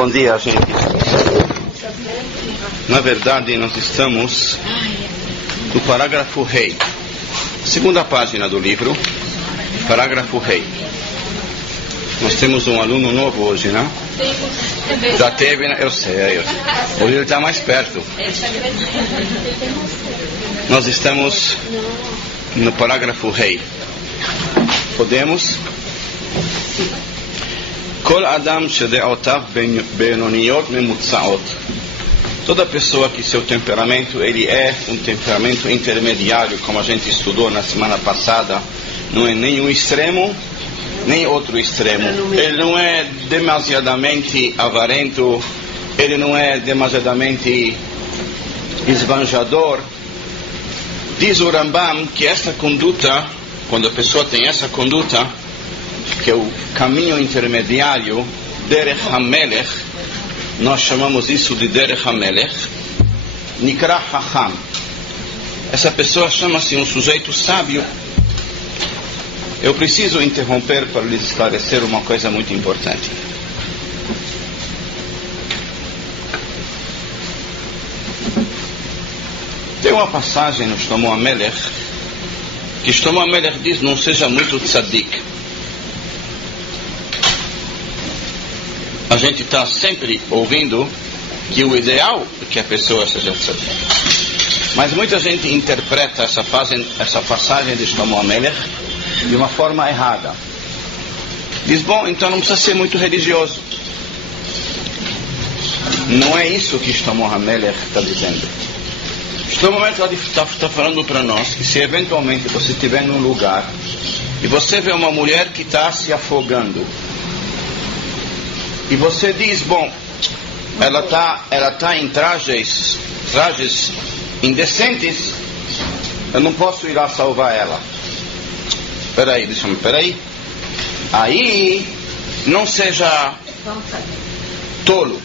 Bom dia, gente. Na verdade, nós estamos no parágrafo rei. Segunda página do livro, parágrafo rei. Nós temos um aluno novo hoje, não? Já teve, né? Eu sei. Hoje ele está mais perto. Nós estamos no parágrafo rei. Podemos? Kol Adam shede'otav benoniot memutzaot. Toda pessoa que seu temperamento ele é um temperamento intermediário, como a gente estudou na semana passada, não é nem um extremo nem outro extremo. Ele não é demasiadamente avarento, ele não é demasiadamente esbanjador. Diz o Rambam que esta conduta, quando a pessoa tem essa conduta, que é o caminho intermediário, Derech HaMelech, nós chamamos isso de Derech HaMelech, Nikra Hacham. Essa pessoa chama-se um sujeito sábio. Eu preciso interromper para lhe esclarecer uma coisa muito importante. Tem uma passagem no Shlomo HaMelech, que Shlomo HaMelech diz: não seja muito tzadik. A gente está sempre ouvindo que o ideal é que a pessoa seja tzadik. Mas muita gente interpreta essa passagem de Shlomo HaMelech de uma forma errada. Diz: bom, então não precisa ser muito religioso. Não é isso que Shlomo HaMelech está dizendo. Shlomo HaMelech está falando para nós que se eventualmente você estiver num lugar e você vê uma mulher que está se afogando, e você diz: bom, ela tá em trajes indecentes, eu não posso ir lá salvar ela. Peraí. Aí, não seja tolo,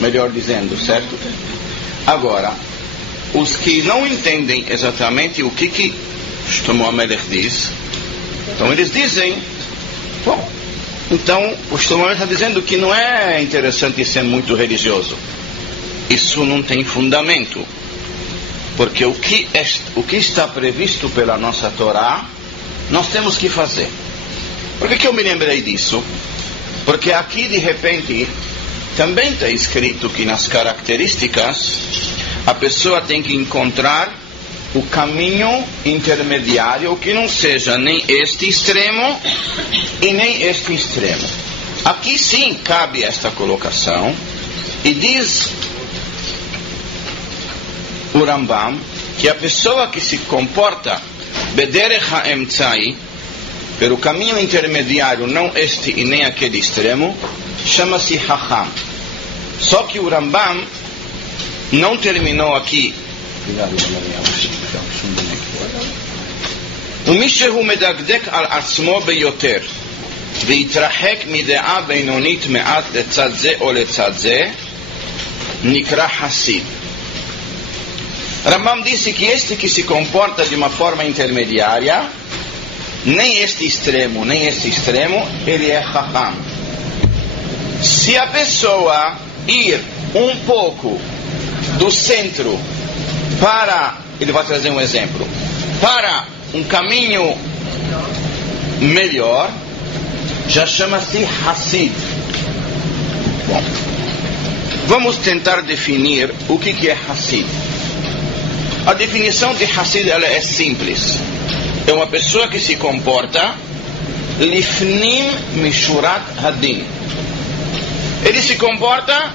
melhor dizendo, certo? Agora, os que não entendem exatamente o que Shlomo HaMelech diz, então eles dizem: bom, então o Shlomo HaMelech está dizendo que não é interessante ser muito religioso. Isso não tem fundamento, porque o que está previsto pela nossa Torá, nós temos que fazer. Por que eu me lembrei disso? Porque aqui, de repente, também está escrito que nas características a pessoa tem que encontrar o caminho intermediário, que não seja nem este extremo e nem este extremo. Aqui sim cabe esta colocação, e diz o Rambam que a pessoa que se comporta Bederech HaEmtzai, pelo caminho intermediário, não este e nem aquele extremo, chama-se Hacham. Só que o Rambam não terminou aqui. ומישהו מדקדק על עצמו ביותר ויתרחק מדעה בינונית מעט לצד זה או לצד זה, נקרא חסיד. Rambam disse que este que se comporta de uma forma intermediária, nem este extremo, nem este extremo, ele é Chacham. Se a pessoa ir um pouco do centro para, ele vai trazer um exemplo, para um caminho melhor, já chama-se Hassid. Bom, vamos tentar definir o que é Hassid. A definição de Hassid, ela é simples. É uma pessoa que se comporta Lifnim Mishurat Hadin. Ele se comporta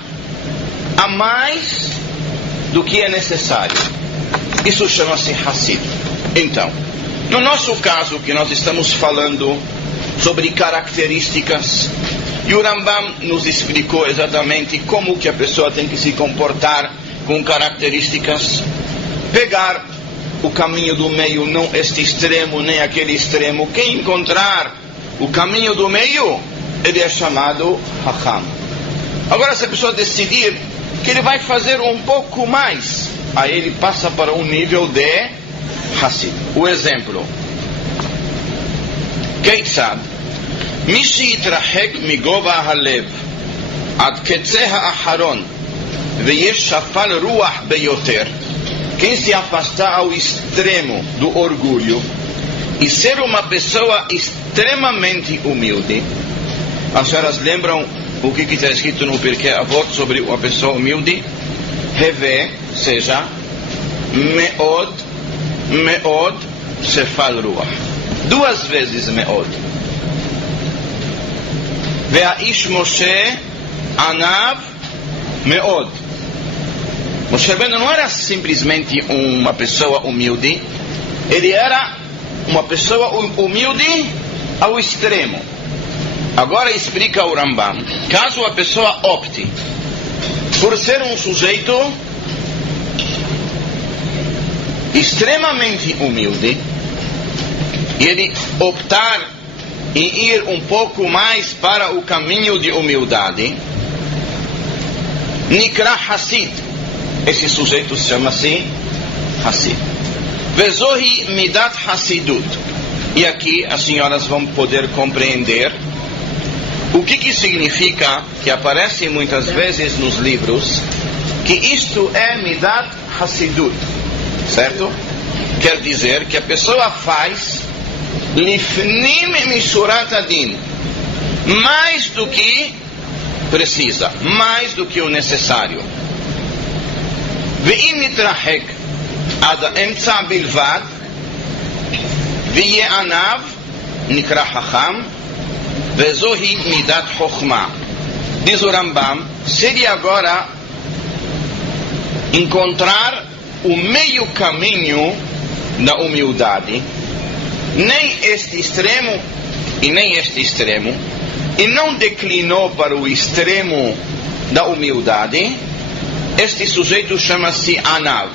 a mais do que é necessário. Isso chama-se Hassid. Então, no nosso caso, que nós estamos falando sobre características, e o Rambam nos explicou exatamente como que a pessoa tem que se comportar com características, pegar o caminho do meio, não este extremo nem aquele extremo. Quem encontrar o caminho do meio, ele é chamado Hacham. Agora, se a pessoa decidir que ele vai fazer um pouco mais, aí ele passa para um nível de Hassid. O exemplo: Keitzad, מי שיתרחק מגובה הלב עד קצה האחרון ויש שפל רוח ביותר, quem se afastar ao extremo do orgulho e ser uma pessoa extremamente humilde. As senhoras lembram o que está escrito no Pirkei Avot sobre uma pessoa humilde? Heve, seja, meod, meod, shefal ruach. 2 vezes meod. Ve'aish Moshe anav meod. Moshe Rabbeinu não era simplesmente uma pessoa humilde, ele era uma pessoa humilde ao extremo. Agora explica o Rambam. Caso a pessoa opte por ser um sujeito extremamente humilde e ele optar em ir um pouco mais para o caminho de humildade, Nikra Hassid, esse sujeito chama-se Hassid. Vezohi Midat Hassidut. E aqui as senhoras vão poder compreender o que significa, que aparece muitas vezes nos livros, que isto é Midat Hassidut, certo? Quer dizer que a pessoa faz Lifnim Mishurat Adin, mais do que precisa, mais do que o necessário. Ve'im nitrahek ad emtza bilvad ve'ye'anav nikra hacham vezohi midat chokhmah. Diz o Rambam, se ele agora encontrar o meio caminho da humildade, nem este extremo e nem este extremo, e não declinou para o extremo da humildade, este sujeito chama-se Anav.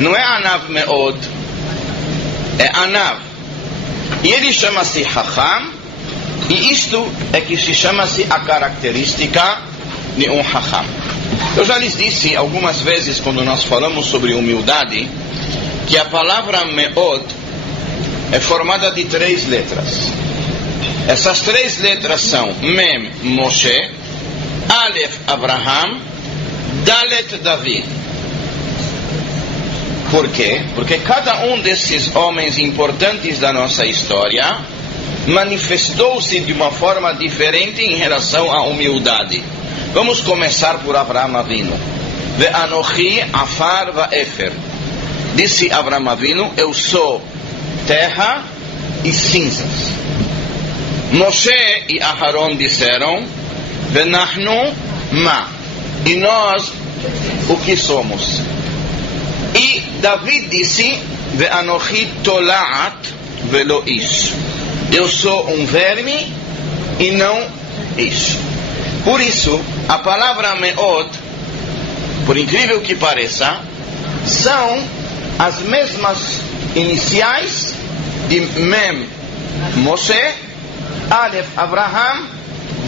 Não é Anav Meod, é Anav. E ele chama-se Hacham, e isto é que se chama-se a característica de um Hacham. Eu já lhes disse algumas vezes, quando nós falamos sobre humildade, que a palavra Meod é formada de 3 letras. Essas 3 letras são Mem, Moshe, Aleph, Abraham, Dalet, David. Por quê? Porque cada um desses homens importantes da nossa história manifestou-se de uma forma diferente em relação à humildade. Vamos começar por Abraham Avinu. Ve'anochi afar va'efer. Disse Abraham Avinu, eu sou terra e cinzas. Moshe e Aharon disseram, Venahnu ma. E nós, o que somos? E David disse, Ve'anochi tolaat velo ish. Eu sou um verme e não ish. Por isso, a palavra meod, por incrível que pareça, são as mesmas iniciais de Mem, Moshe, Aleph, Abraham,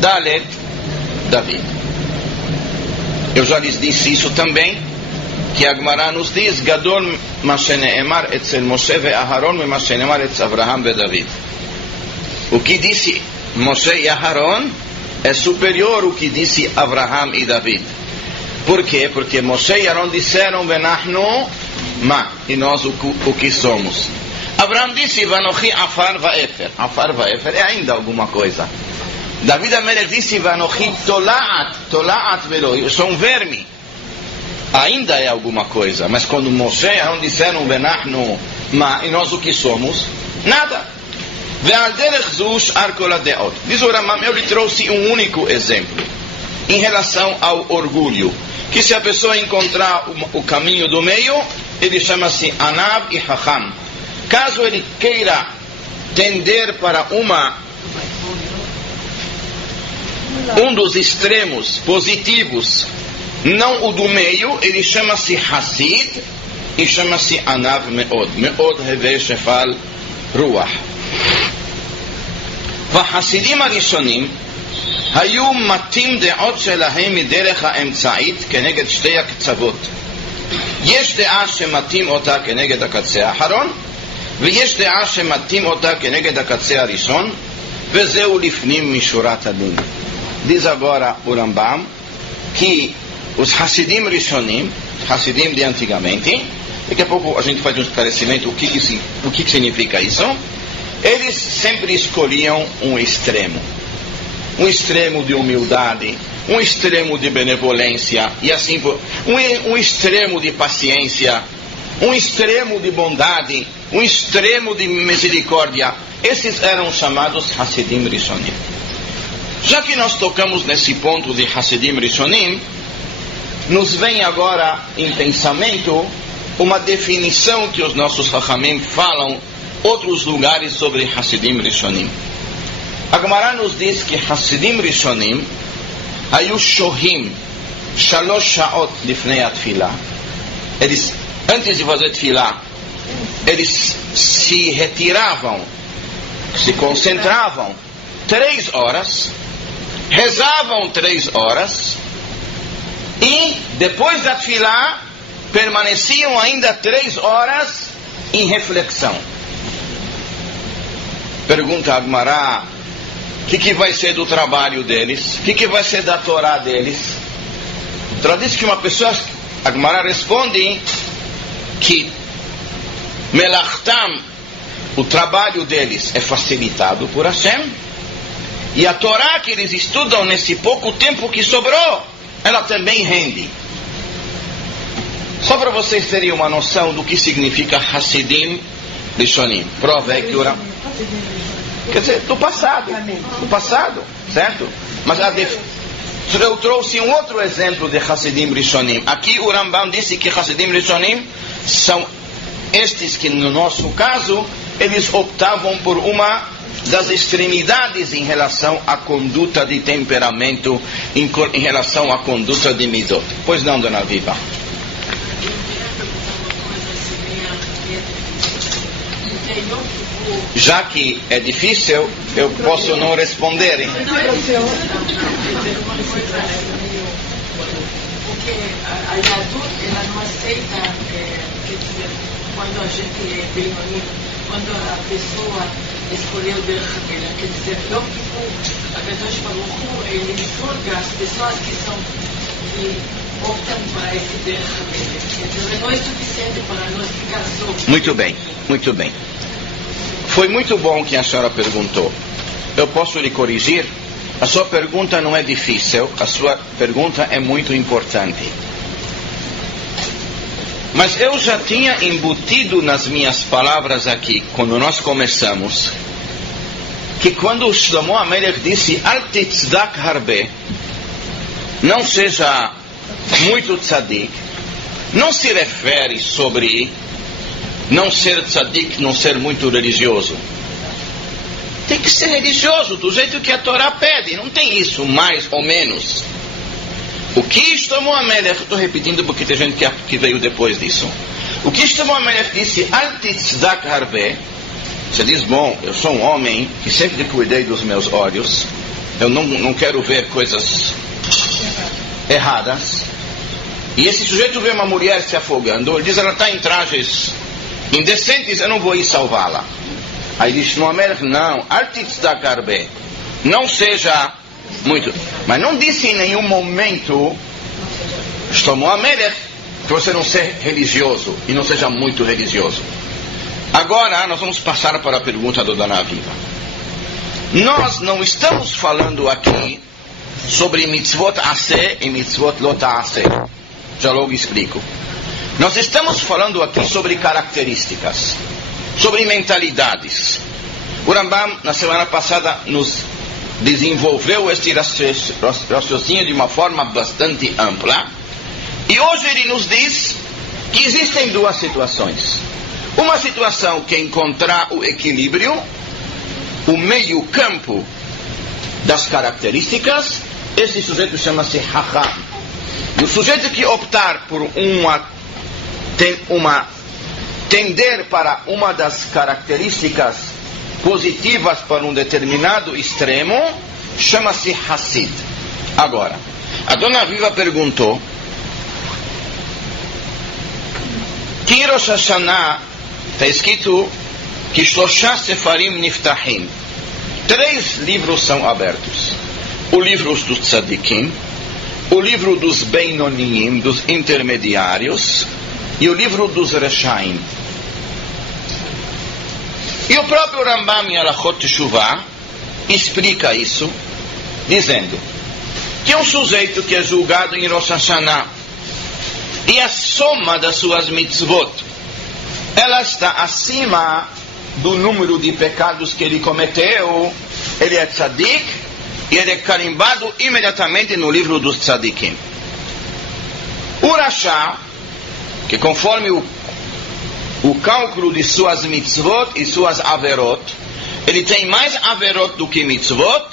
Dalet, David. Eu já lhes disse isso também, que a Gemara nos diz, Gadol Masheneemar etzel Moshe ve Aharon ve Masheneemar etzel Abraham ve David. O que disse Moshe e Aharon é superior ao que disse Abraham e David. Por quê? Porque Moshe e Aharon disseram, Venahnu ma, e nós o que somos. Abraham disse, Vanochi afar va'efer. Afar va'efer é ainda alguma coisa. David Amelech disse, Vanochi tolaat velo. Eu sou um verme. Ainda é alguma coisa. Mas quando Moshe e Aharon disseram, Venahnu ma, e nós o que somos? Nada. Ve'al derech zu sh'ar kol hadeot. Diz o Rambam, eu lhe trouxe um único exemplo em relação ao orgulho, que se a pessoa encontrar o caminho do meio, ele chama-se Anav e Hacham. Caso ele queira tender para um dos extremos positivos, não o do meio, ele chama-se Hassid e chama-se Anav Meod. Meod Heve Shefal Ruach. והחסידים הראשונים היו מתים דעות שלהם מדרך האמצעית כנגד שתי הקצוות. יש דעה שמתים אותה כנגד הקצה האחרון, ויש דעה שמתים אותה כנגד הקצה הראשון, וזהו לפנים משורת הדין. diz agora o Rambam, que os Hasidim Rishonim, Hasidim de antigamente, daqui a pouco a gente faz um esclarecimento o que significa isso, eles sempre escolhiam um extremo de humildade, um extremo de benevolência, e assim um extremo de paciência, um extremo de bondade, um extremo de misericórdia. Esses eram chamados Hasidim Rishonim. Já que nós tocamos nesse ponto de Hasidim Rishonim, nos vem agora em pensamento uma definição que os nossos Chachamim falam outros lugares sobre Hasidim Rishonim. A Gemara nos diz que Hasidim Rishonim היו שוהים 3 שעות לפני התפילה. Eles, antes de fazer tefilá, eles se retiravam, se concentravam 3 horas, rezavam 3 horas, e depois da tefilá permaneciam ainda 3 horas em reflexão. Pergunta a Gemara: o que vai ser do trabalho deles? O que vai ser da Torá deles? Então diz que uma pessoa, a Gemara responde que Melachtam, o trabalho deles é facilitado por Hashem, e a Torá que eles estudam nesse pouco tempo que sobrou, ela também rende. Só para vocês terem uma noção do que significa Hasidim Rishonim. Prova é que o quer dizer, do passado, certo? Mas eu trouxe um outro exemplo de Hasidim Rishonim. Aqui o Rambam disse que Hasidim Rishonim são estes que, no nosso caso, eles optavam por uma das extremidades em relação à conduta de temperamento, em relação à conduta de midot. Pois não, dona Viva? Já que é difícil, eu posso não responder. Porque a Yadut, ela não aceita, quer dizer, quando a gente é bem unido, quando a pessoa escolheu Derech HaMelech, quer dizer, Yom Kippur, a Kadosh Baruch Hu, ele surga as pessoas que optam para esse Derech HaMelech. Quer dizer, não é suficiente para nós ficar só. Muito bem, muito bem. Foi muito bom que a senhora perguntou. Eu posso lhe corrigir? A sua pergunta não é difícil, a sua pergunta é muito importante. Mas eu já tinha embutido nas minhas palavras aqui, quando nós começamos, que quando Shlomo HaMelech disse Al titzdak harbe, não seja muito tzadik, não se refere sobre não ser tzadik, não ser muito religioso. Tem que ser religioso do jeito que a Torá pede, não tem isso mais ou menos. O que Shlomo HaMelech, estou repetindo porque tem gente que veio depois disso. O que Shlomo HaMelech disse Al titzdak harbe, você diz, bom, eu sou um homem que sempre cuidei dos meus olhos, eu não quero ver coisas erradas, e esse sujeito vê uma mulher se afogando, ele diz, ela está em trajes indecentes, eu não vou ir salvá-la. Aí diz Shlomo HaMelech, não, Al titzdak harbe, não seja muito. Mas não disse em nenhum momento Shlomo HaMelech que você não seja religioso e não seja muito religioso. Agora nós vamos passar para a pergunta do Dona Viva. Nós não estamos falando aqui sobre mitzvot aseh e mitzvot lot aseh. Já logo explico. Nós estamos falando aqui sobre características, sobre mentalidades. O Rambam, na semana passada, nos desenvolveu este raciocínio de uma forma bastante ampla. E hoje ele nos diz que existem 2 situações. Uma situação que é encontrar o equilíbrio, o meio campo das características. Esse sujeito chama-se Hacham. E o sujeito que optar por tender para uma das características positivas para um determinado extremo, chama-se Hassid. Agora, a Dona Viva perguntou que em Rosh Hashanah está escrito que Shloshah Sefarim Niftahim, 3 livros são abertos. o livro dos tzadikim, o livro dos Beinonim, dos intermediários, e o livro dos Reshaim. E o próprio Rambam em Halachot Teshuvah explica isso, dizendo que um sujeito que é julgado em Rosh Hashanah e a soma das suas mitzvot, ela está acima do número de pecados que ele cometeu, ele é tzadik e ele é carimbado imediatamente no livro dos tzadikim. O Rasha, que conforme o cálculo de suas mitzvot e suas averot, ele tem mais averot do que mitzvot,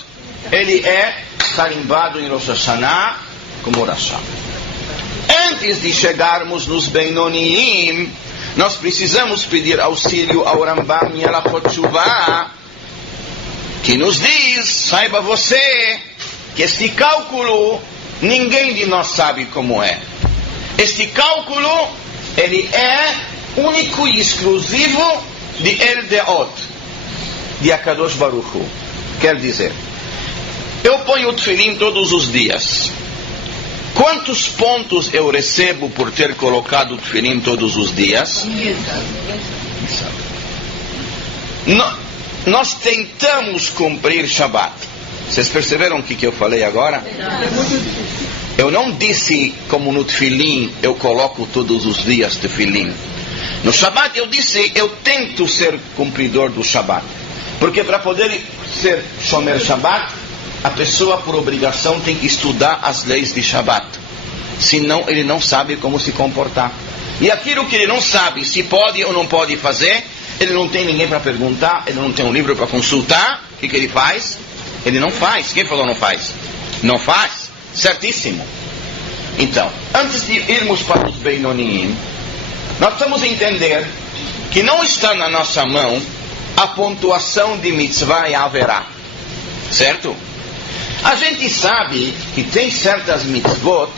ele é carimbado em Rosh Hashanah como Rasha. Antes de chegarmos nos Beinonim, nós precisamos pedir auxílio ao Rambam em Halachot Teshuvah, que nos diz, saiba você, que este cálculo, ninguém de nós sabe como é. Este cálculo, ele é único e exclusivo de El Deot, de Akadosh Baruch Hu. Quer dizer, eu ponho o tefilim todos os dias. Quantos pontos eu recebo por ter colocado o tefilim todos os dias? Nós tentamos cumprir Shabbat. Vocês perceberam o que eu falei agora? Eu não disse como no tefilim eu coloco todos os dias tefilim. No Shabbat eu disse eu tento ser cumpridor do Shabbat. Porque para poder ser Shomer Shabbat, a pessoa por obrigação tem que estudar as leis de Shabbat. Senão ele não sabe como se comportar. E aquilo que ele não sabe se pode ou não pode fazer, ele não tem ninguém para perguntar, ele não tem um livro para consultar, o que ele faz? Ele não faz. Quem falou não faz? Não faz. Certíssimo. Então, antes de irmos para os Beinonim, nós precisamos entender que não está na nossa mão a pontuação de mitzvah e haverá. Certo? A gente sabe que tem certas mitzvot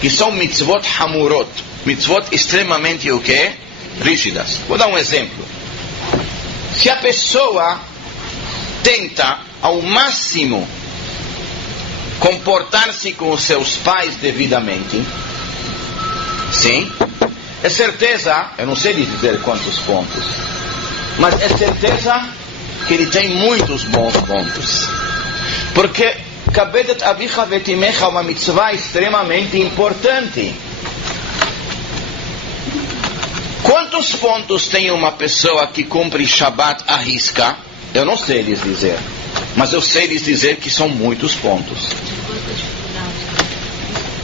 que são mitzvot hamurot, mitzvot extremamente o quê? Rígidas. Vou dar um exemplo. Se a pessoa tenta ao máximo comportar-se com os seus pais devidamente, sim, é certeza, eu não sei dizer quantos pontos, mas é certeza que ele tem muitos bons pontos. Porque Kabedet Avicha Vetimecha é uma mitzvah extremamente importante. Quantos pontos tem uma pessoa que cumpre Shabbat à risca? Eu não sei lhes dizer, mas eu sei lhes dizer que são muitos pontos.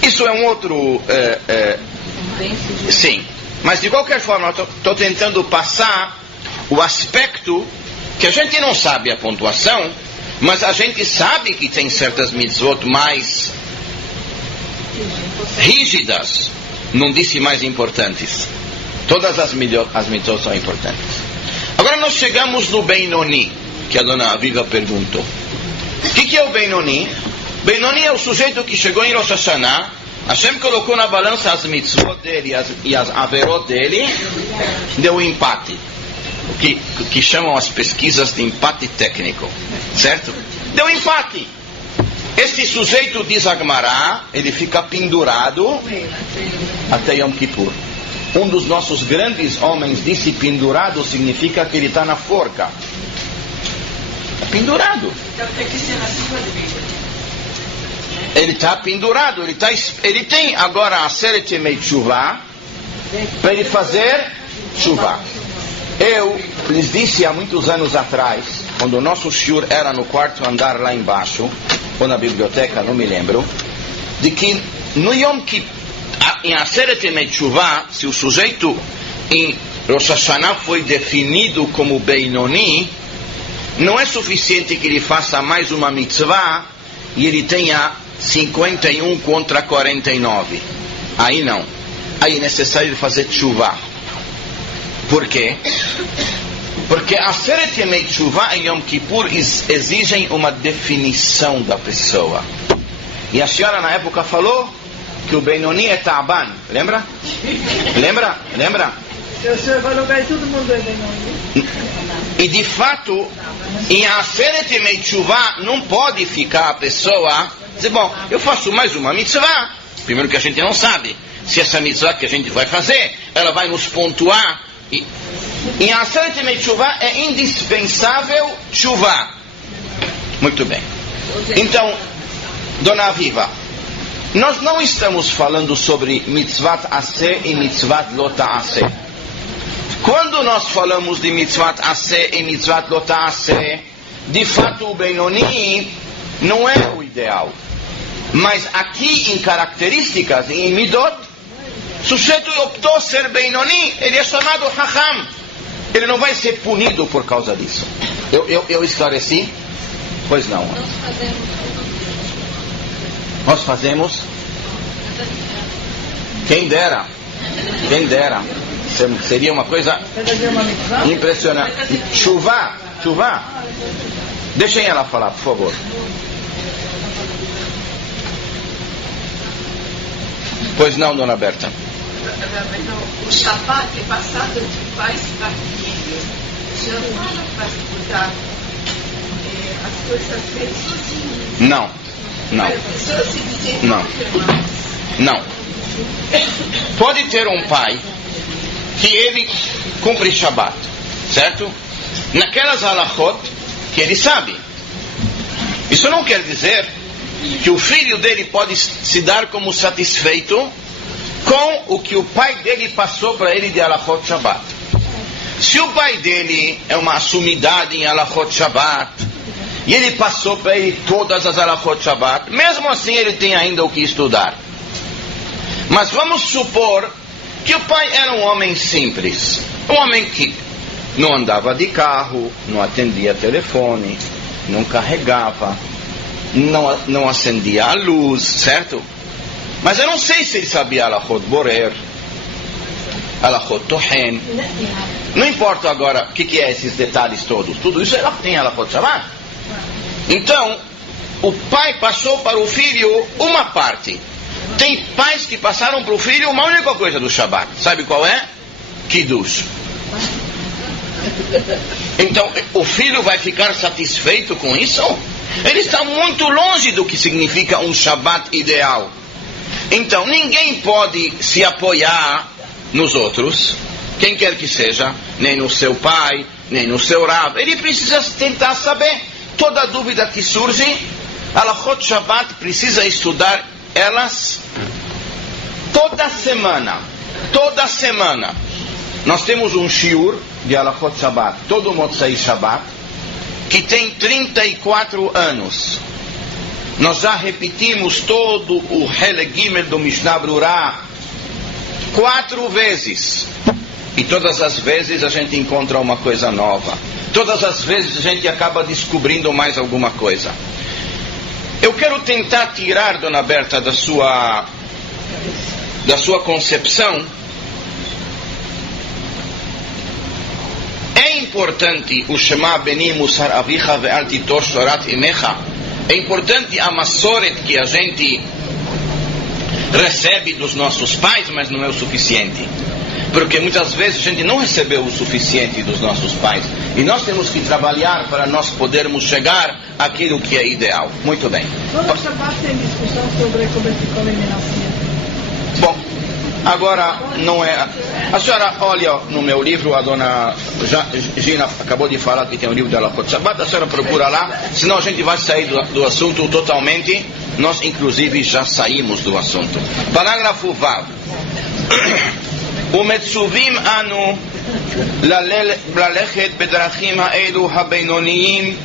Isso é um outro... sim, mas de qualquer forma eu estou tentando passar o aspecto que a gente não sabe a pontuação, mas a gente sabe que tem certas mitzvot mais rígidas, não disse mais importantes. Todas as mitzvot são importantes. Agora nós chegamos no Beinoni, que a dona Aviva perguntou. O que é o Beinoni? Beinoni é o sujeito que chegou em Rosh Hashanah, Hashem colocou na balança as mitzvot dele e as averot dele, deu um empate. O que chamam as pesquisas de empate técnico, certo? Deu empate. Este sujeito, diz a Gemara, ele fica pendurado até Yom Kippur. Um dos nossos grandes homens disse pendurado significa que ele está na forca. Pendurado. Ele está pendurado. Ele tem agora a Seret Yemei Teshuvah para ele fazer Teshuvah. Eu lhes disse há muitos anos atrás, quando o nosso shiur era no quarto andar lá embaixo, ou na biblioteca, não me lembro, de que no Yom Kippur, em Aseret Yemei Teshuvah, se o sujeito em Rosh Hashanah foi definido como Beinoni, não é suficiente que ele faça mais uma mitzvah e ele tenha 51 contra 49. Aí não. Aí é necessário fazer Teshuvah. Por quê? Porque a Aseret Yemei Teshuvah e Yom Kippur exigem uma definição da pessoa. E a senhora na época falou que o Beinoni é Ta'ban. Lembra? Lembra? O senhor falou que todo mundo é Beinoni. E de fato, Em Aseret Yemei Teshuvah não pode ficar a pessoa dizer, bom, eu faço mais uma mitzvah. Primeiro que a gente não sabe se essa mitzvah que a gente vai fazer, ela vai nos pontuar. Em Aseret Yemei Teshuvah é indispensável Teshuvah. Muito bem. Então, Dona Aviva, nós não estamos falando sobre mitzvat aseh e mitzvat lo ta'aseh. Quando nós falamos de mitzvat aseh e mitzvat lo ta'aseh, de fato o Benoni não é o ideal. Mas aqui em características, em midot, o sujeito optou ser Benoni, ele é chamado Hacham. Ele não vai ser punido por causa disso. Eu esclareci? Pois não. Nós fazemos? Quem dera. Quem dera. Seria uma coisa impressionante. Chuva. Deixem ela falar, por favor. Pois não, Dona Berta. O Shabbat é passado de pais para filhos. Já não faz mudar as coisas feitas sozinhas. Não. Não. Pode ter um pai que ele cumpre Shabbat, certo? Naquelas halachot que ele sabe. Isso não quer dizer que o filho dele pode se dar como satisfeito com o que o pai dele passou para ele de halachot Shabbat. Se o pai dele é uma sumidade em halachot Shabbat e ele passou para ele todas as halachot Shabbat, mesmo assim ele tem ainda o que estudar. Mas vamos supor que o pai era um homem simples, um homem que não andava de carro, não atendia telefone, não carregava, não acendia a luz, certo? Mas eu não sei se ele sabia halachot borer, halachot tohen. Não importa agora o que é esses detalhes todos. Tudo isso tem halachot Shabbat. Então, o pai passou para o filho uma parte. Tem pais que passaram para o filho uma única coisa do Shabbat. Sabe qual é? Kiddush. Então, o filho vai ficar satisfeito com isso? Ele está muito longe do que significa um Shabbat ideal. Então, ninguém pode se apoiar nos outros, quem quer que seja, nem no seu pai, nem no seu Rav. Ele precisa tentar saber. Toda dúvida que surge, halachot Shabbat precisa estudar elas toda semana. Nós temos um shiur de halachot Shabbat, todo Motzei Shabbat, que tem 34 anos. Nós já repetimos todo o Helek Gimel do Mishnah Brurah 4 vezes. E todas as vezes a gente encontra uma coisa nova. Todas as vezes a gente acaba descobrindo mais alguma coisa. Eu quero tentar tirar, Dona Berta, da sua concepção. É importante o Shema Beni Musar Avicha Ve'al Titosh Torat Imecha. É importante a Masoret que a gente recebe dos nossos pais, mas não é o suficiente. Porque muitas vezes a gente não recebeu o suficiente dos nossos pais. E nós temos que trabalhar para nós podermos chegar àquilo que é ideal. Muito bem. Todo Shabbat tem discussão sobre como se come menascimento. Bom, agora não é... A senhora olha no meu livro, a dona Gina acabou de falar que tem um livro de halachot Shabbat. A senhora procura lá, senão a gente vai sair do assunto totalmente. Nós inclusive já saímos do assunto. Parágrafo Vav. ומצווים אנו ללכת בדרכים האלו הבינוניים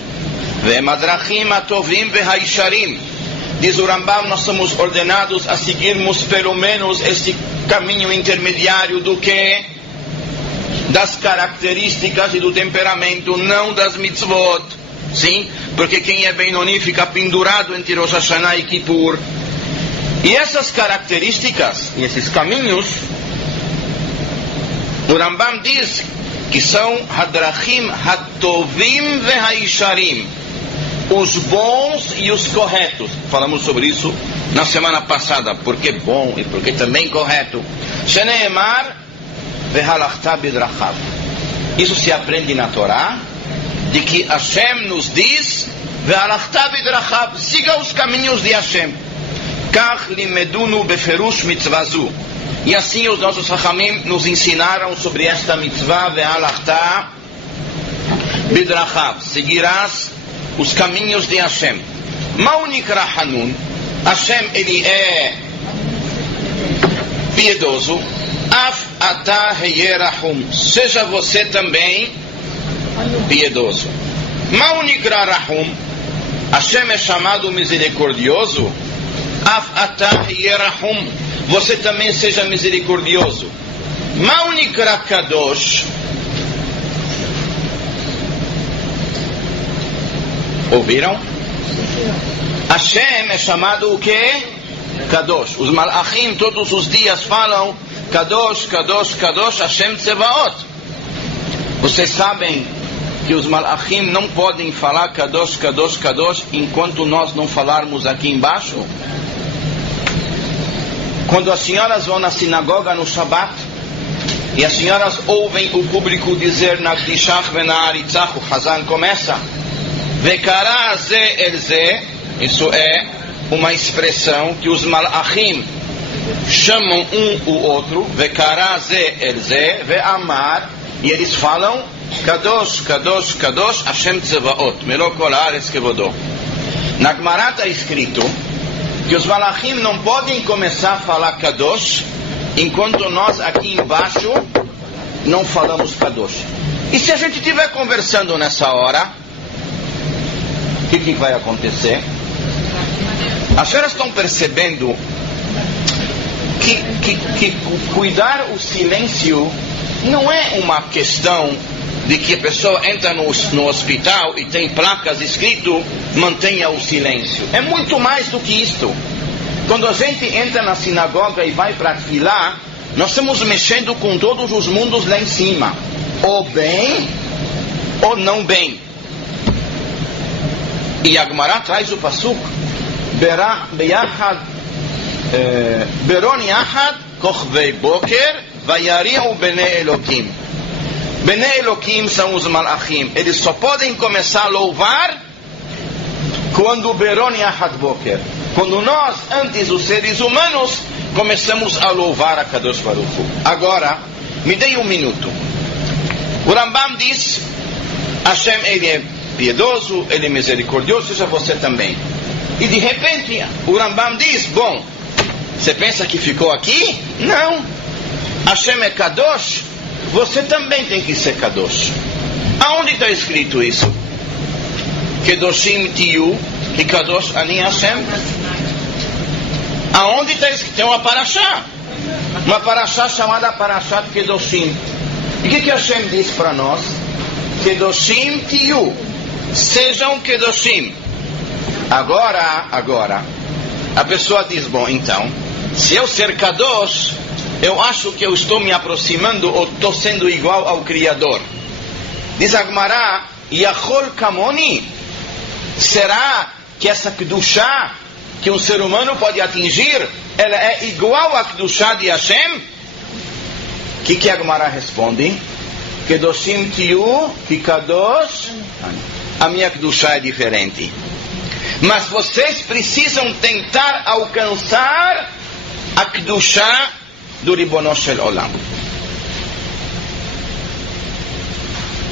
והם הדרכים הטובים והישרים. Diz o Rambam, nós somos ordenados a seguirmos pelo menos este caminho intermediário do que? Das características e do temperamento, não das mitzvot. Sim? Porque quem é Benoni fica pendurado entre Rosh Hashanah e Kippur. E essas características e esses caminhos, o Rambam diz que são Hadrachim Hatovim Vehaisharim, os bons e os corretos. Falamos sobre isso na semana passada, porque bom e porque também correto. Sheneemar Vehalachta Bidrachav. Isso se aprende na Torá de que Hashem nos diz: Ve'alachta b'drachav, siga os caminhos de Hashem. Kach limedunu beferush mitzvazu. E assim os nossos Chachamim nos ensinaram sobre esta mitzvah, Ve'alachta b'drachav, seguirás os caminhos de Hashem. Ma'u nikra Hanun, Hashem ele é piedoso. Af ata heyerahum, seja você também piedoso. Ma'u nikra Rahum, Hashem é chamado misericordioso. Af ata heyerahum, você também seja misericordioso. Ma'u nikra Kadosh, ouviram? Hashem é chamado o quê? Kadosh. Os Malachim todos os dias falam Kadosh, Kadosh, Kadosh, Hashem Tzevaot. Vocês sabem que os Malachim não podem falar Kadosh, Kadosh, Kadosh enquanto nós não falarmos aqui embaixo? Quando as senhoras vão na sinagoga no Shabat e as senhoras ouvem o público dizer Nagdishach vena'aritzach, o Hazan começa Vekara ze el ze, isso é uma expressão que os Malachim chamam um o outro, Vekara ze el ze, ve'amar, e eles falam Kadosh, Kadosh, Kadosh, Hashem Tzevaot, Melokol Haaretz Kevodo. Na Gemara está escrito que os Malachim não podem começar a falar Kadosh enquanto nós aqui embaixo não falamos Kadosh. E se a gente estiver conversando nessa hora, o que vai acontecer? As senhoras estão percebendo que cuidar o silêncio não é uma questão de que a pessoa entra no hospital e tem placas escrito mantenha o silêncio. É muito mais do que isto. Quando a gente entra na sinagoga e vai para Tfilá, nós estamos mexendo com todos os mundos lá em cima, ou bem ou não bem. E a Gemara traz o pasuk Beron Yahad Kochvei Boker Vayariu Bnei Elokim. Bnei Elokim são os Malachim. Eles só podem começar a louvar quando Beron Yahad Boker, quando nós, antes os seres humanos, começamos a louvar a Kadosh Baruch Hu. Agora, me dê um minuto. O Rambam diz Hashem ele é piedoso, ele é misericordioso, seja você também. E de repente o Rambam diz, bom, você pensa que ficou aqui? Não. Hashem é Kadosh, você também tem que ser Kadosh. Aonde está escrito isso? Kedoshim Tiyu, que Kadosh Ani Hashem. Aonde está escrito? Tem uma parashá chamada Parashat Kedoshim. E o que Hashem diz para nós? Kedoshim Tiyu, sejam Kedoshim. Agora, a pessoa diz, bom, então, se eu ser Kadosh, eu acho que eu estou me aproximando ou estou sendo igual ao Criador. Diz a Gemara, Yachol Kamoni, será que essa Kedushá que um ser humano pode atingir, ela é igual à Kedushá de Hashem? O que a Gemara responde? Kedoshim Tiyu, que Kadosh, a minha Kedushá é diferente. Mas vocês precisam tentar alcançar a Kedushá do Ribono Shel Olam.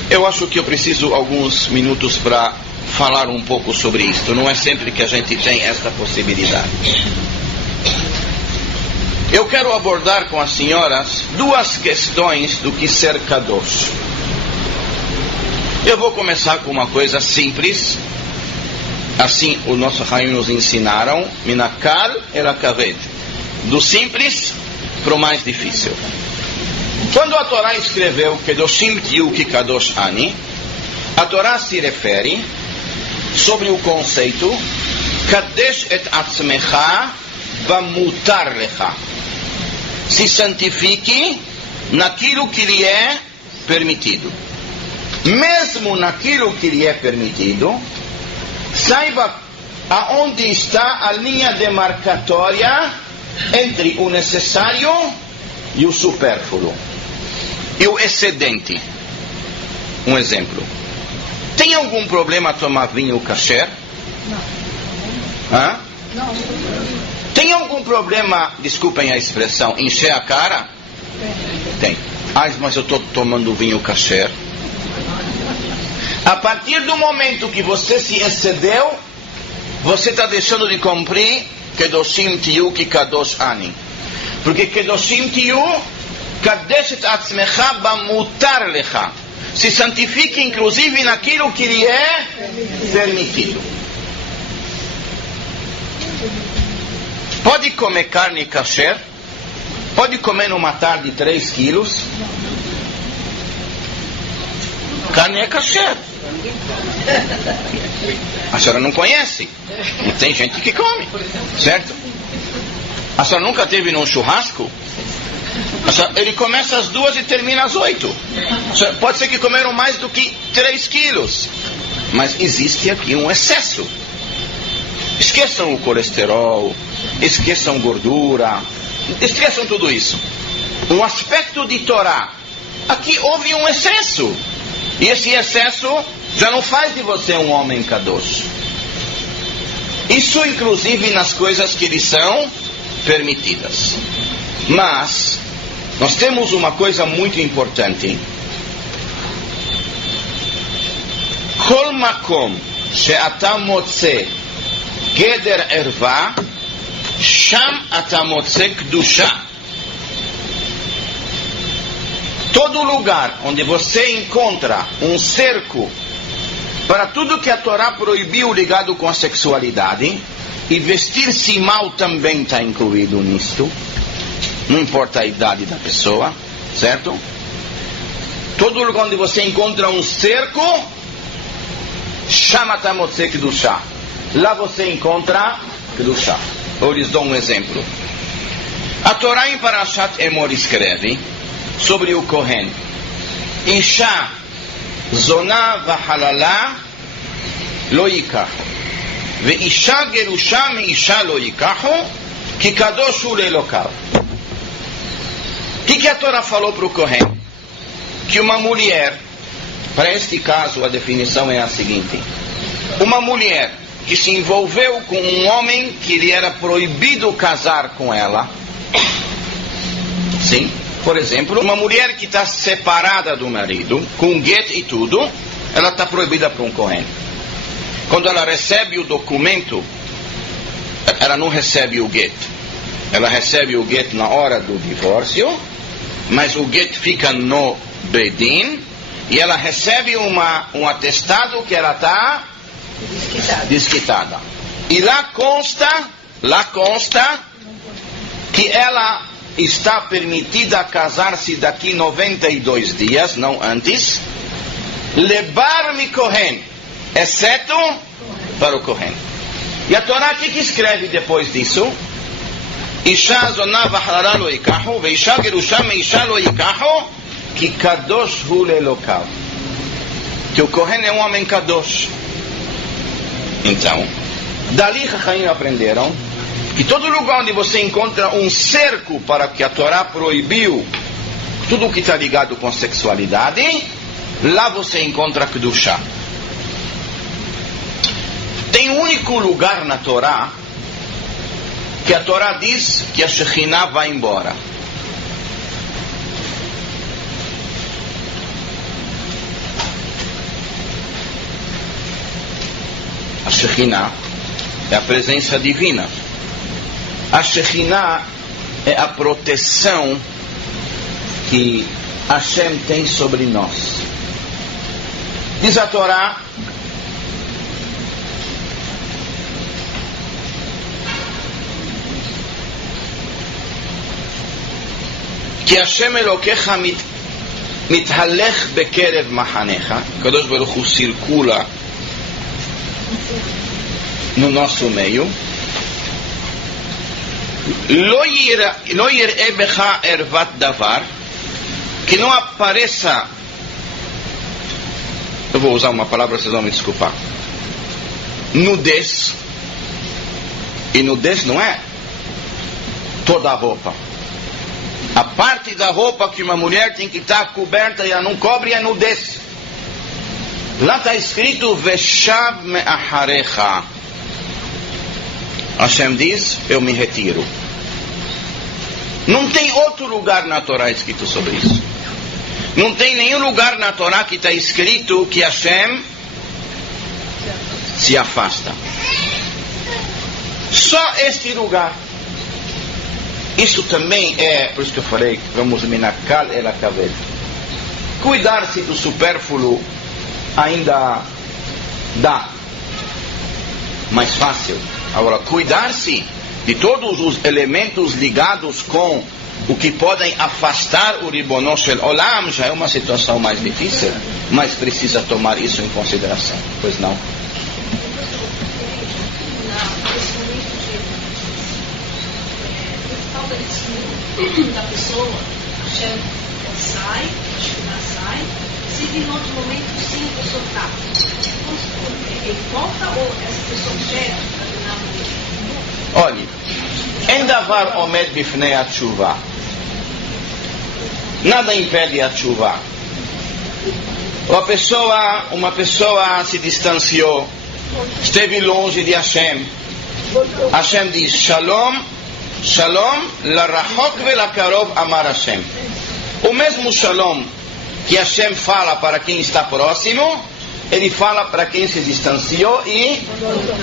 Eu acho que eu preciso alguns minutos para falar um pouco sobre isto. Não é sempre que a gente tem esta possibilidade. Eu quero abordar com as senhoras duas questões do que ser Kadosh. Eu vou começar com uma coisa simples. Assim o nosso Raim nos ensinaram, Minakal ela Kaved, do simples para o mais difícil. Quando a Torá escreveu Kedoshim Tiyu ki Kadosh Ani, a Torá se refere sobre o conceito Kadesh et Atzmecha Bamutar Lecha. Se santifique naquilo que lhe é permitido. Mesmo naquilo que lhe é permitido, saiba aonde está a linha demarcatória entre o necessário e o supérfluo e o excedente. Um exemplo: Tem algum problema tomar vinho kasher? Não. Hã? Não. Tem algum problema, desculpem a expressão, encher a cara? Tem. Mas eu estou tomando vinho kasher. A partir do momento que você se excedeu, você está deixando de cumprir Kedoshim Tiyu ki Kadosh Ani. Porque Kedoshim Tiyu, Kadesh et Atzmecha Bamutar Lecha. Se santifique inclusive naquilo que lhe é permitido. Pode comer carne kasher? Pode comer numa tarde 3 quilos? Carne é kasher. A senhora não conhece? E tem gente que come, certo? A senhora nunca teve num churrasco? Ele começa às 2 e termina às 8. Pode ser que comeram mais do que 3 quilos. Mas existe aqui um excesso. Esqueçam o colesterol, esqueçam gordura, esqueçam tudo isso. O aspecto de Torá, aqui houve um excesso. E esse excesso já não faz de você um homem kadosh. Isso inclusive nas coisas que lhe são permitidas. Mas nós temos uma coisa muito importante. Kol makom she'ata motze geder erva, sham ata motze kedusha. Todo lugar onde você encontra um cerco para tudo que a Torá proibiu ligado com a sexualidade, e vestir-se mal também está incluído nisto, não importa a idade da pessoa, certo? Todo lugar onde você encontra um cerco, chama Tamotse Kedushá. Lá você encontra Kedushá. Eu lhes dou um exemplo. A Torá em Parashat Emor escreve sobre o Kohen: Isha zona v'halala lo yikahu, ve'isha gerusha me'isha lo yikahu, ki kadosh hu le'elokav. O que a Torá falou para o Kohen? Que uma mulher, para este caso a definição é a seguinte: uma mulher que se envolveu com um homem que lhe era proibido casar com ela, sim, por exemplo, uma mulher que está separada do marido, com get e tudo, ela está proibida para um Kohen. Quando ela recebe o documento, ela não recebe o get. Ela recebe o get na hora do divórcio, mas o get fica no Bedin, e ela recebe um atestado que ela está desquitada. E lá consta que ela está permitida a casar-se daqui 92 dias, não antes, levar mi Kohen, exceto para o Kohen. E a Torá, o que escreve depois disso? Isha zona v'halala lo yikahu, ve'isha gerusha me'isha lo yikahu, ki kadosh hu le'elokav. Que o Kohen é um homem kadosh. Então, dali Chachamim aprenderam que todo lugar onde você encontra um cerco para que a Torá proibiu tudo o que está ligado com sexualidade, lá você encontra Kedushá. Tem um único lugar na Torá que a Torá diz que a Shekhinah vai embora. A Shekhinah é a presença divina. A Shekhinah é a proteção que Hashem tem sobre nós. Diz a Torá: que Hashem Elokecha mithalech bekerev mahanecha. Kadosh Baruch Hu circula no nosso meio. Lo yir'e becha ervat davar, que não apareça, eu vou usar uma palavra, vocês vão me desculpar, nudez. E nudez não é toda a roupa. A parte da roupa que uma mulher tem que estar coberta e ela não cobre é nudez. Lá está escrito Veshav me'aharecha. Hashem diz, eu me retiro. Não tem outro lugar na Torá escrito sobre isso. Não tem nenhum lugar na Torá que está escrito que Hashem se afasta. Só este lugar. Isso também é, por isso que eu falei, vamos minakal el akaved. Cuidar-se do supérfluo ainda dá mais fácil. Agora, cuidar-se de todos os elementos ligados com o que podem afastar o Ribono Shel Olam já é uma situação mais difícil, mas precisa tomar isso em consideração. Pois não? Da pessoa, Hashem sai, sai, se em outro momento sim a pessoa está. Ele volta ou essa pessoa chega para terminar o Olhe, em davar omed bifnei a tshuva, nada impede a tshuva. Uma pessoa se distanciou, esteve longe de Hashem. Hashem diz, Shalom, Shalom, larachok velakarov amar Hashem. O mesmo Shalom que Hashem fala para quem está próximo, ele fala para quem se distanciou e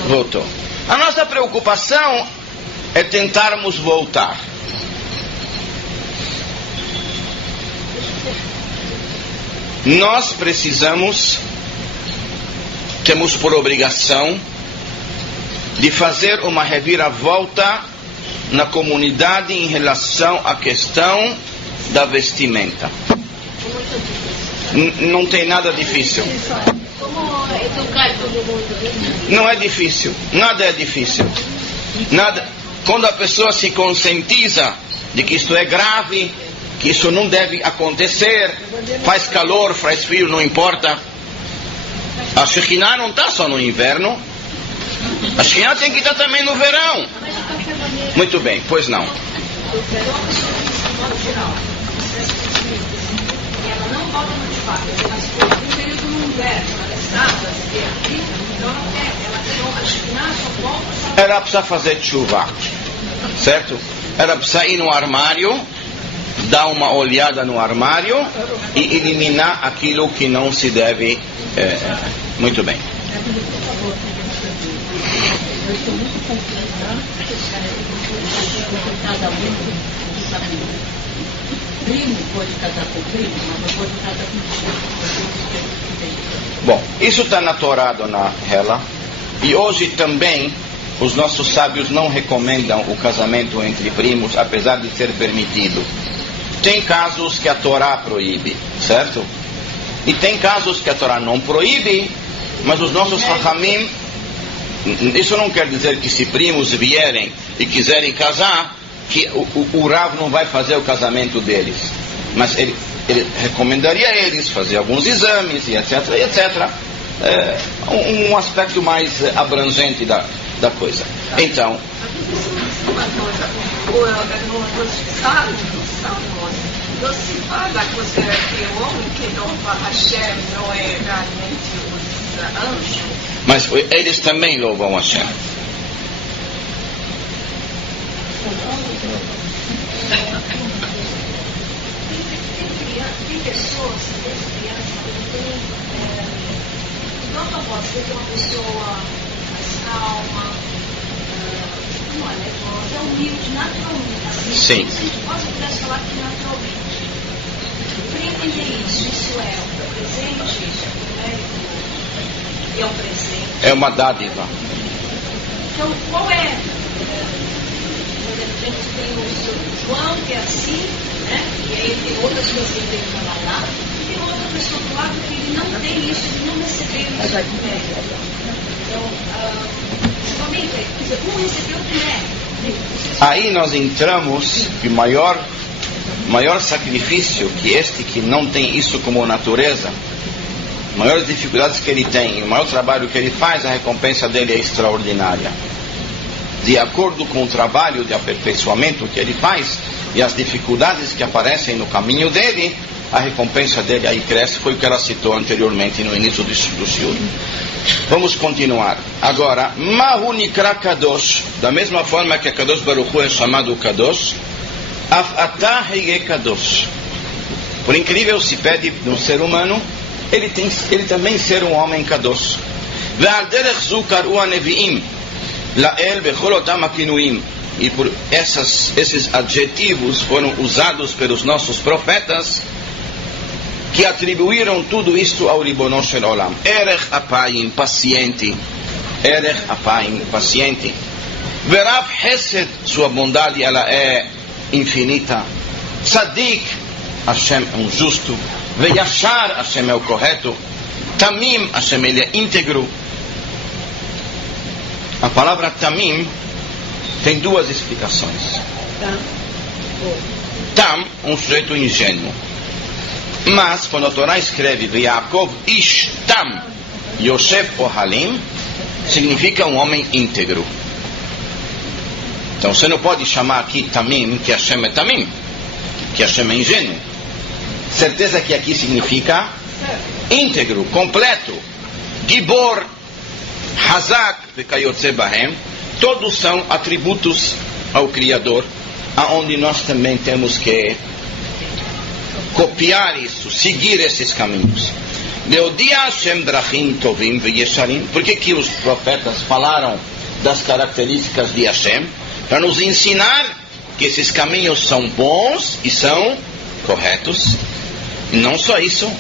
voltou. A nossa preocupação é tentarmos voltar. Nós temos por obrigação de fazer uma reviravolta na comunidade em relação à questão da vestimenta. Não tem nada difícil. Como educar todo mundo? Não é difícil, nada é difícil. Nada. Quando a pessoa se conscientiza de que isto é grave, que isso não deve acontecer, faz calor, faz frio, não importa. A Shekhinah não está só no inverno, a Shekhinah tem que estar também no verão. Muito bem, pois não. Ela não volta no de fato, mas no período no inverno, ela está aqui, então ela acho que só volta. Ela precisa fazer chuva, certo? Ela precisa ir no armário, dar uma olhada no armário e eliminar aquilo que não se deve. Muito bem. Eu estou muito confusa. Primo pode casar com primo, mas não pode casar com. Bom, isso está na Torá, dona Hela, e hoje também os nossos sábios não recomendam o casamento entre primos, apesar de ser permitido. Tem casos que a Torá proíbe, certo? E tem casos que a Torá não proíbe, mas os nossos Chachamim, isso não quer dizer que se primos vierem e quiserem casar, que o Rav não vai fazer o casamento deles. Mas ele recomendaria a eles fazer alguns exames, e etc, etc. Um aspecto mais abrangente da coisa. Então... Não se fala que o homem que não fala Hashem não é realmente os anjos. Mas eles também louvam Hashem. Tem pessoas, desde criança, que tem nota voz, que é uma pessoa mais calma, não é nervosa, é humilde naturalmente. Assim, sim. Se você pudesse falar que naturalmente. Para entender isso é um presente, isso é mérito, é um presente. É uma dádiva. Então, qual é? Por exemplo, a gente tem o seu João, que é assim, né? E aí tem outras pessoas que ele tem que trabalhar, e tem outra pessoa do lado que ele não tem isso, ele não recebeu isso. Então, somente, quer dizer, um recebeu o mérito. Aí nós entramos que o maior sacrifício que este que não tem isso como natureza, maiores dificuldades que ele tem, o maior trabalho que ele faz, a recompensa dele é extraordinária. De acordo com o trabalho de aperfeiçoamento que ele faz e as dificuldades que aparecem no caminho dele, a recompensa dele aí cresce, foi o que ela citou anteriormente no início do shiur. Vamos continuar. Agora, Mahu Nikra Kadosh, da mesma forma que a Kadosh Baruch Hu é chamado Kadosh, Af Atah Heye Kadosh. Por incrível se pede de um ser humano, ele também ser um homem Kadosh. Ve'al derech zu karu haneviim la'el bechol otam hakinuim. E por esses adjetivos foram usados pelos nossos profetas, que atribuíram tudo isto ao Ribono Shel Olam. Erech apayim, paciente. Erech apayim, paciente. Verav Hesed, sua bondade ela é infinita. Tzadik, Hashem é um justo. Veyashar, Hashem é o correto. Tamim, Hashem ele é íntegro. A palavra Tamim tem duas explicações. Tam, um sujeito ingênuo. Mas, quando a Torá escreve Yaakov Ish Tam Yosef Ohalim, significa um homem íntegro. Então você não pode chamar aqui Tamim, que Hashem é Tamim, que Hashem é ingênuo. Certeza que aqui significa íntegro, completo. Gibor, Hazak, Vekayotze Bahem, todos são atributos ao Criador, aonde nós também temos que copiar isso, seguir esses caminhos. Por que os profetas falaram das características de Hashem? Para nos ensinar que esses caminhos são bons e são corretos. E não só isso.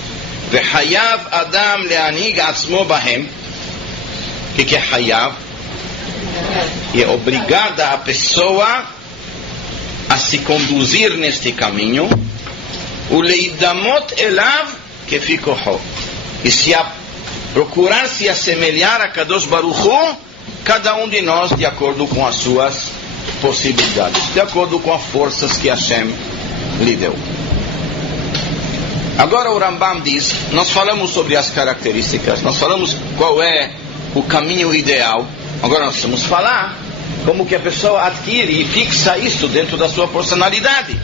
Vehayav Adam leanig atzmo bahem. O que é Hayav? É obrigada a pessoa a se conduzir neste caminho. O leidamot elav que ficou. E se procurar se assemelhar a Kadosh Baruch Hu, cada um de nós de acordo com as suas possibilidades, de acordo com as forças que Hashem lhe deu. Agora o Rambam diz, nós falamos sobre as características, nós falamos qual é o caminho ideal. Agora nós vamos falar como que a pessoa adquire e fixa isso dentro da sua personalidade.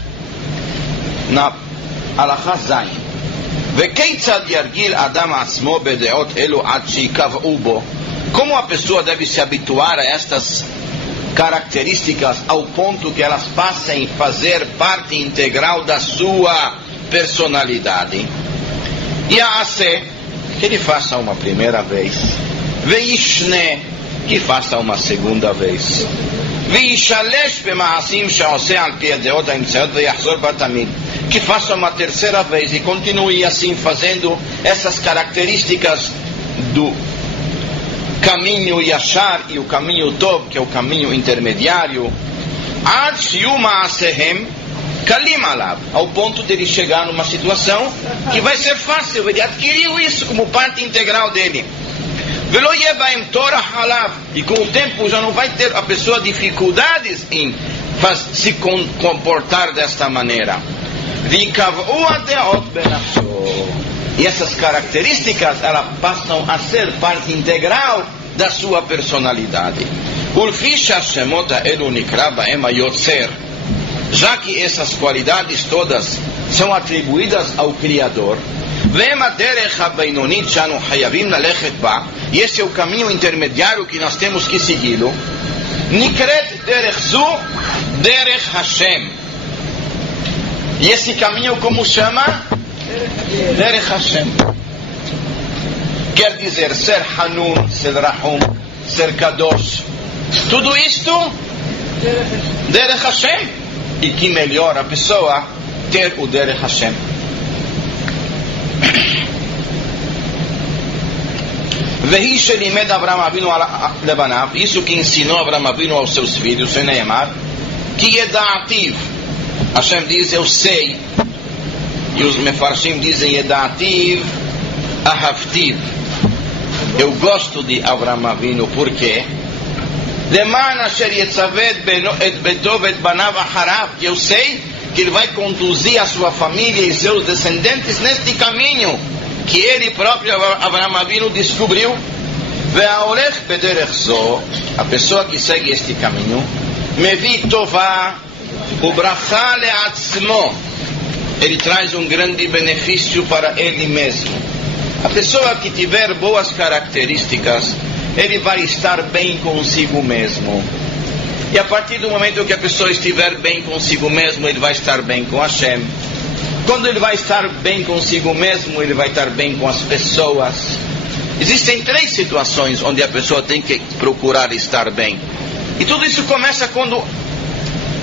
Na Alachá Zayin, וכיצד ירגיל אדם עצמו בדעות אלו עד שיקבעו בו? Como a pessoa deve se habituar a estas características ao ponto que elas passem a fazer parte integral da sua personalidade? Ya'aseh, que ele faça uma primeira vez. Veishne, que faça uma segunda vez. Veishalesh b'ma'asim she'oseh al pi hadeot ha'imtzayot veyachzor bar tamid, que faça uma terceira vez e continue assim fazendo essas características do caminho Yashar e o caminho Tov, que é o caminho intermediário, ad shiu ma'asehem kalim alav, ao ponto de ele chegar numa situação que vai ser fácil, ele adquiriu isso como parte integral dele. Velo yebaim torah alav, e com o tempo já não vai ter a pessoa dificuldades em se comportar desta maneira. E essas características elas passam a ser parte integral da sua personalidade. Já que essas qualidades todas são atribuídas ao Criador, e esse é o caminho intermediário que nós temos que segui-lo. Nikret derech zu derech Hashem. E esse caminho como chama? Derech Hashem. Quer dizer ser Hanun, ser Rahum, ser Kadosh. Tudo isto Derech Hashem. E que melhor a pessoa ter o Derech Hashem. Vehi shelimed Avraham Avinu lebanav, isso que ensinou Avraham Avinu aos seus filhos, sem Neemar, que Yeda'ativ, Hashem diz, eu sei, e os Mefarshim dizem, Yeda'ativ Ahavtiv, eu gosto de Avraham Avinu, por quê? Leman asher yetzaved et betov et banav acharav, que eu sei que ele vai conduzir a sua família e seus descendentes neste caminho que ele próprio, Avraham Avinu, descobriu. Ve'aolech bederech zo, a pessoa que segue este caminho, mevi tová ubracha le'atzmo, ele traz um grande benefício para ele mesmo. A pessoa que tiver boas características, ele vai estar bem consigo mesmo. E a partir do momento que a pessoa estiver bem consigo mesmo, ele vai estar bem com Hashem. Quando ele vai estar bem consigo mesmo, ele vai estar bem com as pessoas. Existem 3 situações onde a pessoa tem que procurar estar bem. E tudo isso começa quando...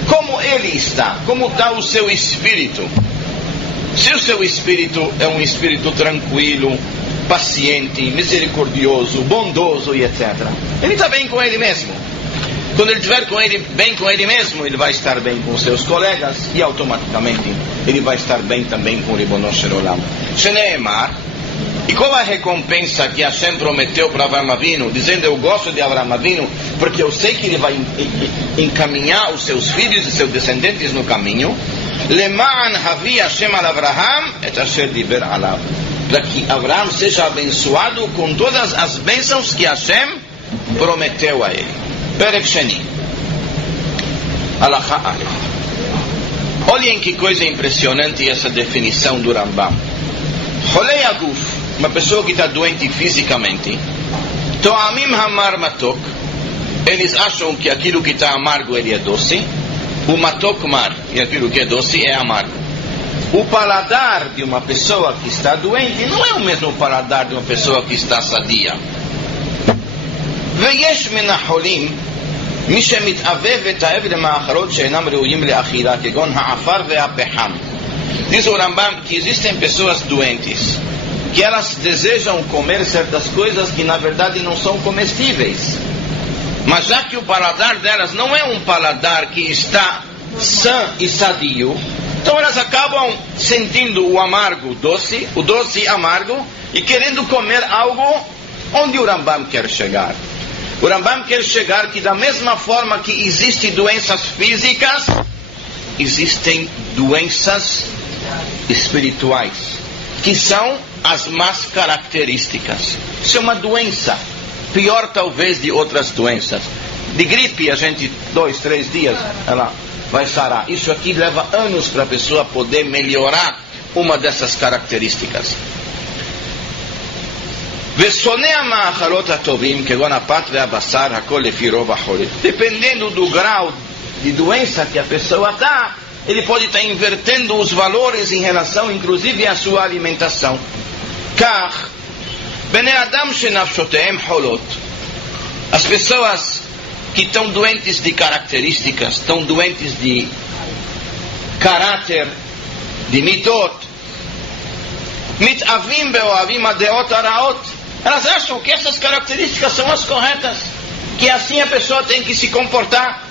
como ele está, como está o seu espírito. Se o seu espírito é um espírito tranquilo, paciente, misericordioso, bondoso e etc., ele está bem com ele mesmo. Quando ele estiver bem com ele mesmo, ele vai estar bem com os seus colegas e automaticamente ele vai estar bem também com o Ribono Shel Olam. Sheneemar. E qual a recompensa que Hashem prometeu para Avraham Avinu, dizendo: eu gosto de Avraham Avinu porque eu sei que ele vai encaminhar os seus filhos e seus descendentes no caminho. Leman havi Hashem al Avraham et asher diber alav, para que Avraham seja abençoado com todas as bênçãos que Hashem prometeu a ele. Perek Sheni, Halakha Aleph. Olhem que coisa impressionante essa definição do Rambam. Cholei aguf, uma pessoa que está doente fisicamente, to'amim hamar matok, eles acham que aquilo que está amargo ele é doce. O matok mar, e aquilo que é doce é amargo. O paladar de uma pessoa que está doente não é o mesmo paladar de uma pessoa que está sadia. ויש מן החולים מי שמתאבב ותאב למאכלות שאינם ראויים לאכילה כגון העפר והפחם. Diz o Rambam que existem pessoas doentes que elas desejam comer certas coisas que na verdade não são comestíveis, mas já que o paladar delas não é um paladar que está sã e sadio, então elas acabam sentindo o amargo doce, o doce amargo, e querendo comer algo. Onde o Rambam quer chegar? O Rambam quer chegar que da mesma forma que existem doenças físicas, existem doenças espirituais, que são as más características. Isso é uma doença, pior talvez de outras doenças. De gripe a gente 2, 3 dias ela vai sarar. Isso aqui leva anos para a pessoa poder melhorar uma dessas características. Dependendo do grau de doença que a pessoa está, ele pode estar invertendo os valores em relação inclusive à sua alimentação. As pessoas que estão doentes de características, estão doentes de caráter, de mitot, mitavim beoavim adeot araot, elas acham que essas características são as corretas, que assim a pessoa tem que se comportar.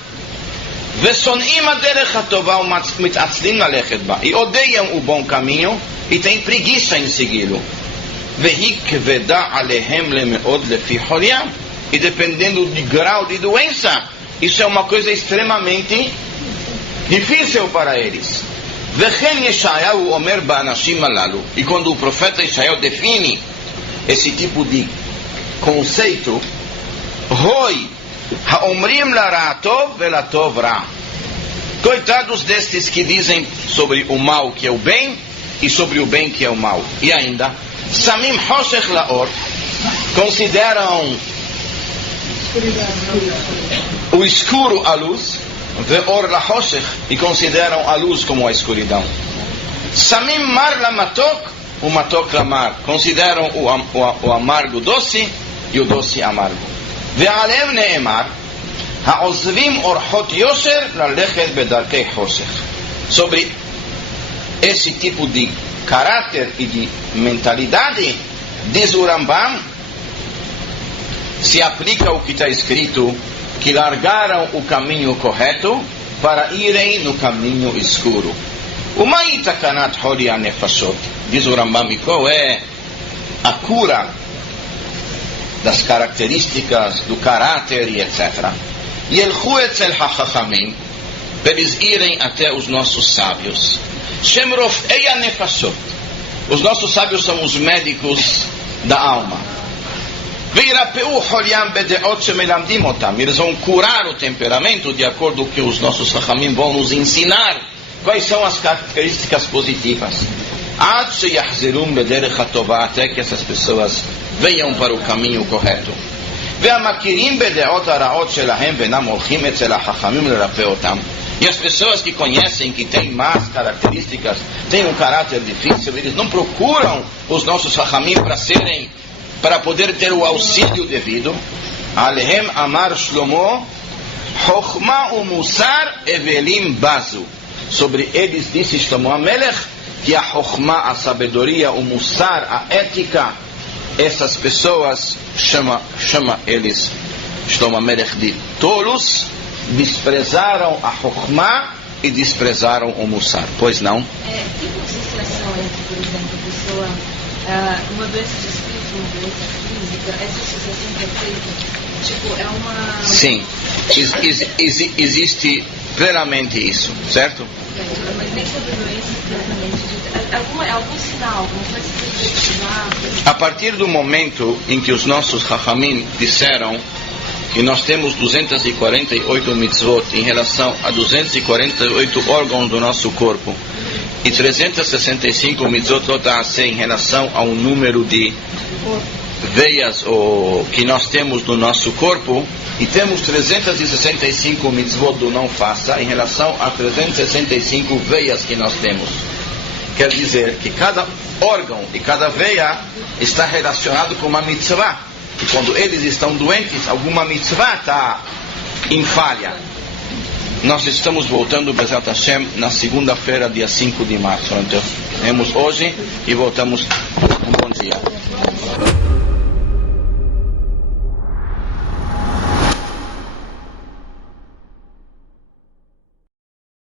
E odeiam o bom caminho e têm preguiça em segui-lo. E dependendo do grau de doença, isso é uma coisa extremamente difícil para eles. E quando o profeta Yeshayahu define esse tipo de conceito, coitados destes que dizem sobre o mal que é o bem e sobre o bem que é o mal. E ainda, samim hoshech laor, consideram o escuro a luz, ve'or la hoshech, e consideram a luz como a escuridão. Samim mar la matok, o matok la mar, consideram o amargo doce e o doce amargo. Ve'alem ne'emar ha'ozvim orchot yosher lalechet bedarkei hoshech. Sobre esse tipo de caráter e de mentalidade, diz o Rambam, se aplica o que está escrito, que largaram o caminho correto para irem no caminho escuro. O Ma'ita kanat holi anefashot, diz o Rambam, qual é a cura das características do caráter e etc. Yelchu etzel hachachamim, para eles irem até os nossos sábios. Shem rofei anefashot, os nossos sábios são os médicos da alma. Eles vão curar o temperamento de acordo com o que os nossos Chachamim vão nos ensinar Quais são as características positivas? Até que essas pessoas venham para o caminho correto. E as pessoas que conhecem, que têm más características, têm um caráter difícil, eles não procuram os nossos hachamim para poder ter o auxílio devido. Alehem amar Shlomo, Chochma umusar evelim bazu. Sobre eles disse Shlomo Amelech que a Chochma, a sabedoria, o Musar, a ética, essas pessoas chama eles Shlomo Amelech de tolos, desprezaram a Chochma e desprezaram o Musar. Pois não? Tem concentração entre, por exemplo, a pessoa, uma doença de espírito, uma doença física, essa associação que é feita, tipo, é uma... Sim, existe plenamente isso, certo? Mas nem sobre doenças diretamente, algum sinal, alguma coisa que você precisar... A partir do momento em que os nossos hachamim disseram que nós temos 248 mitzvot em relação a 248 órgãos do nosso corpo e 365 mitzvot em relação ao número de veias que nós temos no nosso corpo, e temos 365 mitzvot do não faça em relação a 365 veias que nós temos. Quer dizer que cada órgão e cada veia está relacionado com uma mitzvah. E quando eles estão doentes, alguma mitzvah está em falha. Nós estamos voltando, Bezat Hashem, na segunda-feira, dia 5 de março. Então, temos hoje e voltamos. Um bom dia.